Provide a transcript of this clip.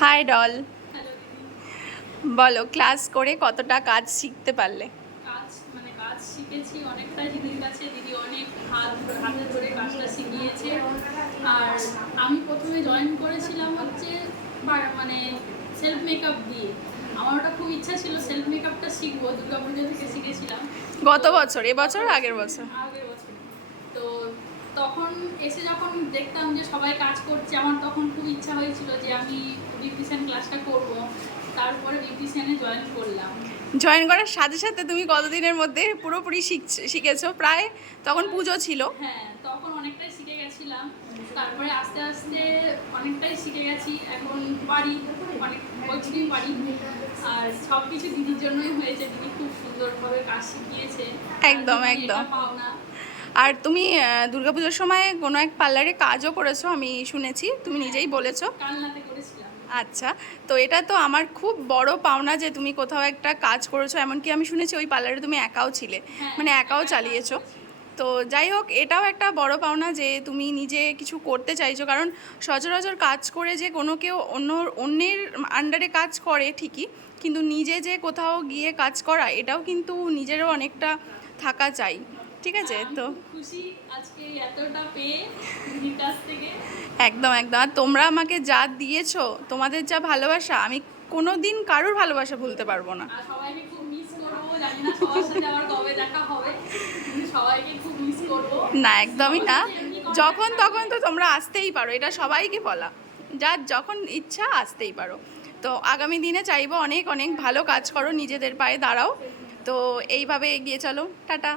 High doll. Hello দিদি। বলো, class করে কতটা কাজ শিখতে পারলে? কাজ শিখেছি অনেকটাই দিদির কাছে। দিদি অনেক হাতে ধরে কাজটা শিখিয়েছে। আর আমি প্রথমে জয়েন করেছিলাম হচ্ছে মানে সেলফ মেকআপ দিয়ে। আমার ওটা খুব ইচ্ছা ছিল সেলফ মেকআপটা শিখবো, দুর্গাপুজো থেকে শিখেছিলাম। গত বছর, এবছর, আগের বছর? আগের বছর। তো তখন এসে যখন দেখতাম যে সবাই কাজ করছে, আমার তখন খুব ইচ্ছা হয়েছিল যে আমি বিউটিশিয়ান ক্লাসটা করব। তারপরে বিউটিশিয়ানে জয়েন করলাম। জয়েন করার সাথে সাথে তুমি কতদিনের মধ্যে পুরোপুরি শিখেছো প্রায়? তখন পুজো ছিল। হ্যাঁ, তখন অনেকটাই শিখে গেছিলাম। তারপরে আস্তে আস্তে অনেকটাই শিখে গেছি। এখন পারি, অনেক বলছিলাম পারি। আর সব কিছু দিদির জন্যই হয়েছে। দিদি খুব সুন্দরভাবে কাজ শিখিয়েছে। একদম একদম। পাওনা। আর তুমি দুর্গাপুজোর সময় কোনো এক পার্লারে কাজও করেছো, আমি শুনেছি, তুমি নিজেই বলেছো। কালনাতে করেছিলাম। আচ্ছা, তো এটা তো আমার খুব বড় পাওনা যে তুমি কোথাও একটা কাজ করেছো, এমনকি আমি শুনেছি ওই পার্লারে তুমি একাও ছিলে, মানে একাও চালিয়েছো। তো যাই হোক, এটাও একটা বড় পাওনা যে তুমি নিজে কিছু করতে চাইছো, কারণ সচরাচর কাজ করে যে কোনো কেউ অন্যের আন্ডারে কাজ করে ঠিকই, কিন্তু নিজে যে কোথাও গিয়ে কাজ করা, এটাও কিন্তু নিজেরও অনেকটা থাকা চাই। ঠিক আছে, তো খুশি আজকে এতটা পেয়ে দিদির কাছ থেকে। একদম একদম। আর তোমরা আমাকে যা দিয়েছো, তোমাদের যা ভালোবাসা, আমি কোনো দিন কারোর ভালোবাসা ভুলতে পারবো না। আর সবাইকে খুব মিস করবো, জানি না সবার সাথে আবার কবে দেখা হবে, কিন্তু সবাইকে খুব মিস করবো। না, একদমই না। যখন তখন তো তোমরা আসতেই পারো, এটা সবাইকে বলা, যার যখন ইচ্ছা আসতেই পারো। তো আগামী দিনে চাইবো অনেক অনেক ভালো কাজ করো, নিজেদের পায়ে দাঁড়াও। তো এইভাবে এগিয়ে চলো। টাটা।